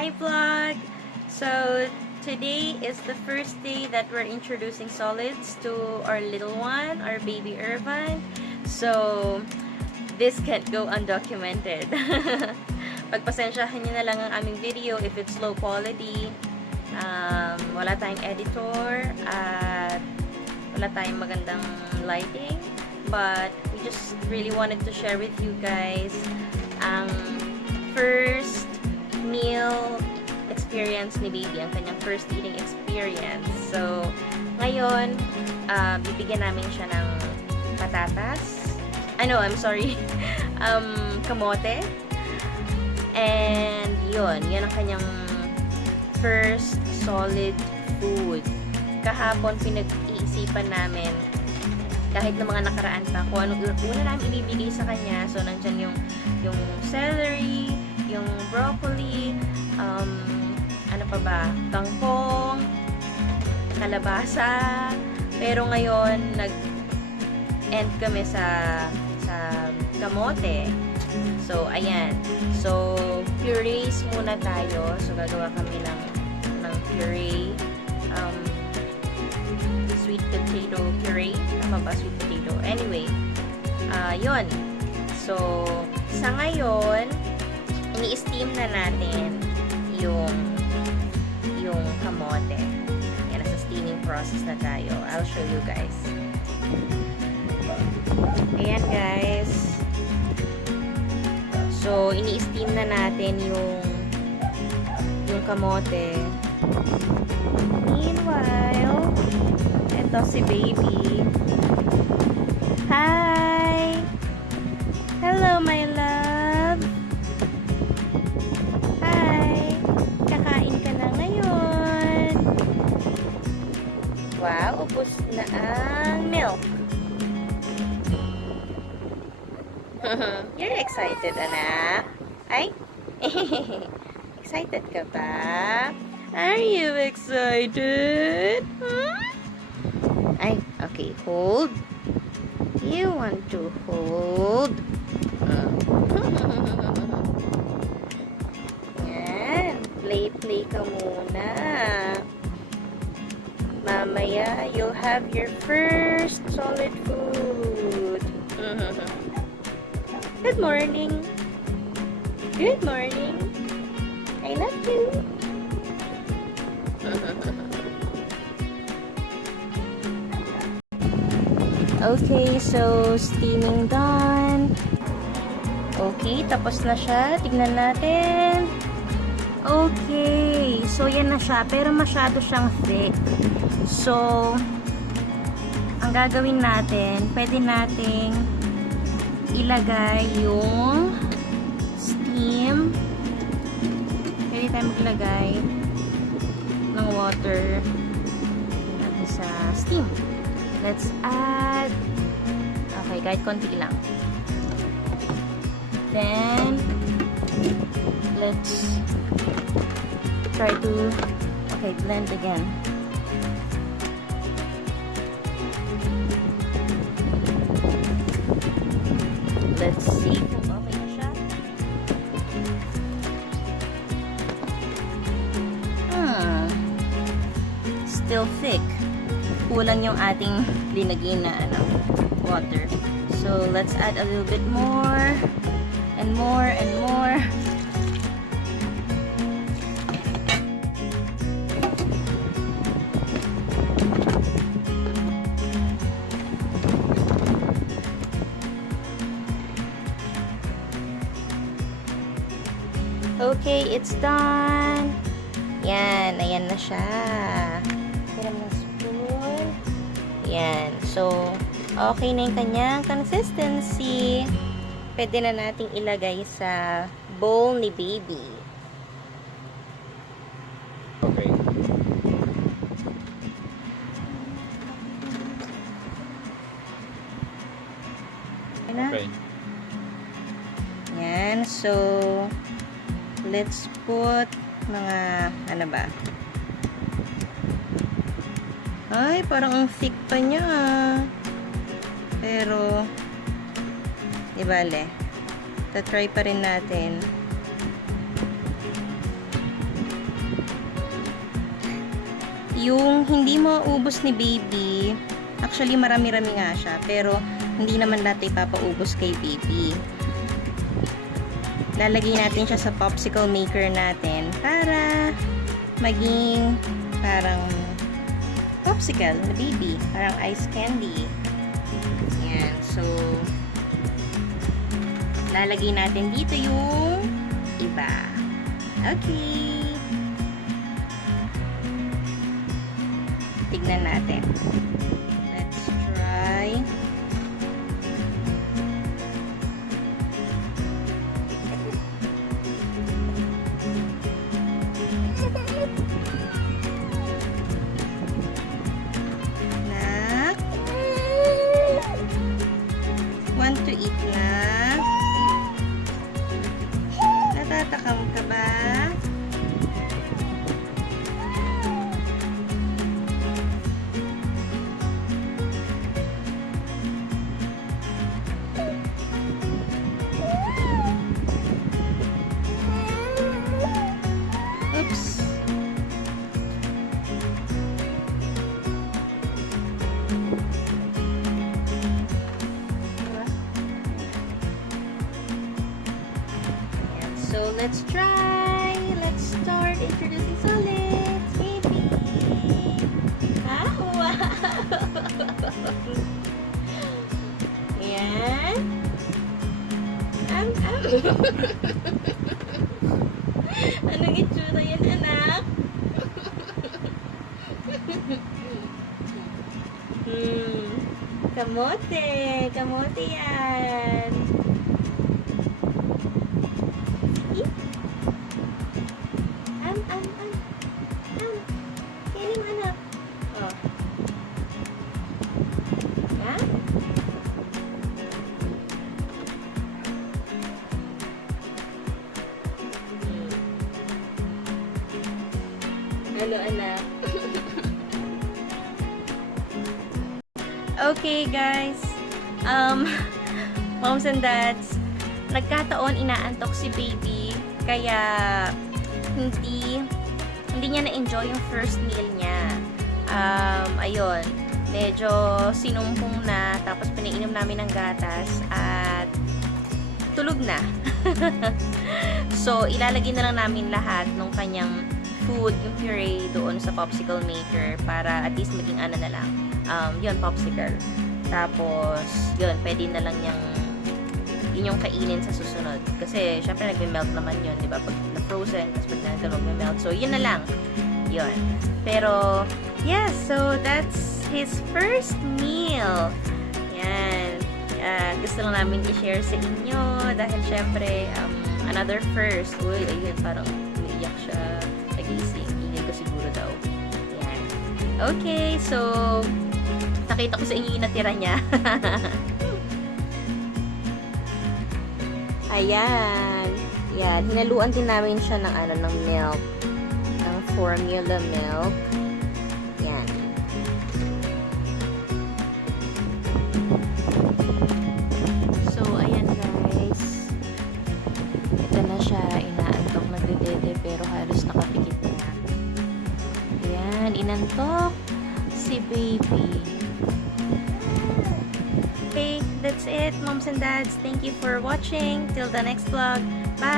Hi vlog! So today is the first day that we're introducing solids to our little one, our baby Ervant. So this can't go undocumented. Pagpasensyahan nyo na lang ang aming video if it's low quality. Wala tayong editor at wala tayong magandang lighting. But we just really wanted to share with you guys ang first meal experience ni baby, ang kanyang first eating experience. So, ngayon, bibigyan namin siya ng patatas. I'm sorry. Kamote. And yun ang kanyang first solid food. Kahapon, pinag-iisipan namin kahit na mga nakaraan pa kung anong una namin ibibigay sa kanya. So, nandyan yung celery, yung broccoli, ano pa ba? Kangkong, kalabasa. Pero ngayon, nag-end kami sa kamote. So, ayan. So, purees muna tayo. So, gagawa kami ng puree. Sweet potato puree. Tama ba? Sweet potato. Anyway, yun. So, sa ngayon, ini-steam na natin yung kamote. Yan, nasa steaming process na tayo. I'll show you guys. Ayan, guys. So, ini-steam na natin yung kamote. Meanwhile, ito si baby. Hi! Hello, my love! Hi! Kakain ka na ngayon. Wow, ubos na ang milk. You're excited, anak? Ay? Excited ka ba? Are you excited? Ay, okay, hold. You want to hold? Yan. Play ka muna. Mamaya, you'll have your first solid food. Good morning. Good morning. I love you. Okay, so steaming done. Okay, tapos na siya. Tignan natin. Okay, so yan na siya. Pero masyado siyang thick. So, ang gagawin natin, pwede nating ilagay yung steam. Pwede tayo maglagay ng water natin sa steam. Let's add, okay, kahit konti lang. Then, let's try to, okay, blend again. Let's see kung okay na siya. Still thick. Kulang yung ating linagay na water. So, let's add a little bit more and more and more. Okay, it's done. Yan, ayan na siya. Tira mo ng spoon. Yan. So, okay na yung kanyang consistency. Pwede na nating ilagay sa bowl ni baby. Okay. Okay. Yan. So, let's put mga, ano ba? Ay, parang ang thick pa niya. Pero, di bale. Tatry pa rin natin. Yung hindi mauubos ni baby, actually marami-rami nga siya, pero hindi naman lahat ipapaubos kay baby. Lalagay natin siya sa popsicle maker natin para maging parang popsicle na baby, parang ice candy. Yan, so lalagay natin dito yung iba. Okay. Tignan natin. Let's try. Nak? Want to eat na? Natatakam ka ba? Oops. And so let's try. Let's start introducing solids, baby. Ah, wow. Yan. Anong itsura yan, anak? Kamote. Kamote yan. Sige. Am. Kainin mo, anak. Oh. Ha? Ano, anak? Okay, guys. Moms and dads, nagkataon inaantok si baby, kaya hindi niya na-enjoy yung first meal niya. Ayun, medyo sinumpong na, tapos pinainom namin ng gatas at tulog na. So, ilalagay na lang namin lahat ng kanyang food, yung puree, doon sa popsicle maker para at least maging ano na lang. Yun, popsicle. Tapos, yun, pwede na lang yun yung kainin sa susunod. Kasi, syempre, nagme-melt naman yun, di ba? Pag na-frozen, tapos pag na magme-melt. So, yun na lang. Yun. Pero, yes, so that's his first meal. Yan. Gusto lang namin i-share sa inyo dahil syempre, another first. Uy, ayun, parang umiiyak siya. Nagising. Ingay ko siguro daw. Yan. Okay, so, nakita ko sa inyo yung natira niya. Ayan. Yan. Hinaluan din namin siya ng ng milk. Ng formula milk. Yan. So, ayan guys. Ito na siya. Inaantok, nagdedede, pero halos nakapikit na. Ayan. Inantok si baby. Okay, that's it, moms and dads. Thank you for watching. Till the next vlog. Bye!